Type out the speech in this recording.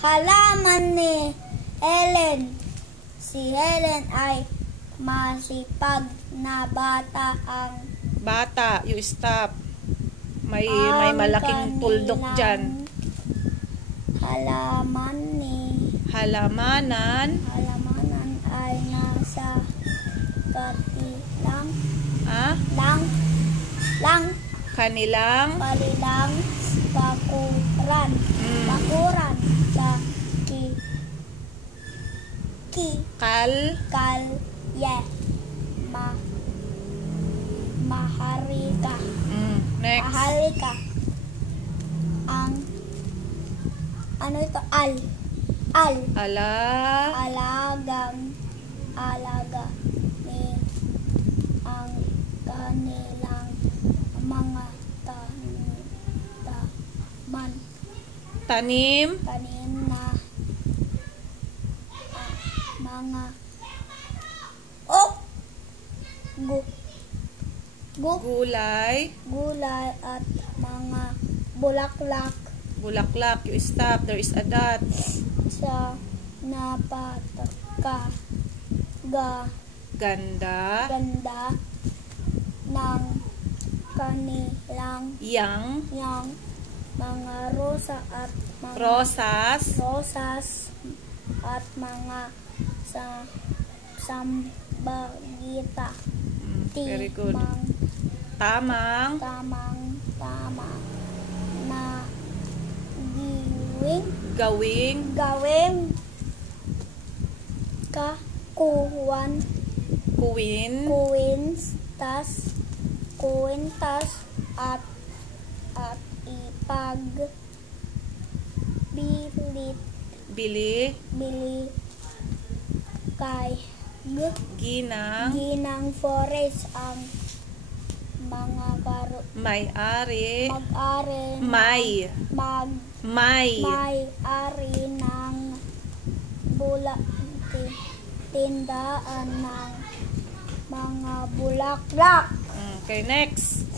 halaman ni Helen. Si Helen ay masipag na bata. Ang bata, you stop. May malaking tuldok dyan. Halamanan ay nasa katilang kanilang bakuran sa kalye maharika. Next. Maharika ang alaga ni ang kanilang mga tanim na mga gulay at mga bulaklak, you stop, there is a dot. Sa ganda ng kanilang mga rosas at mga sambagita. Very good. Tamang na gawing kuwintas at bili kay ginang forest ang mga may-ari ng tindaan ng mga bulaklak. Okay, next.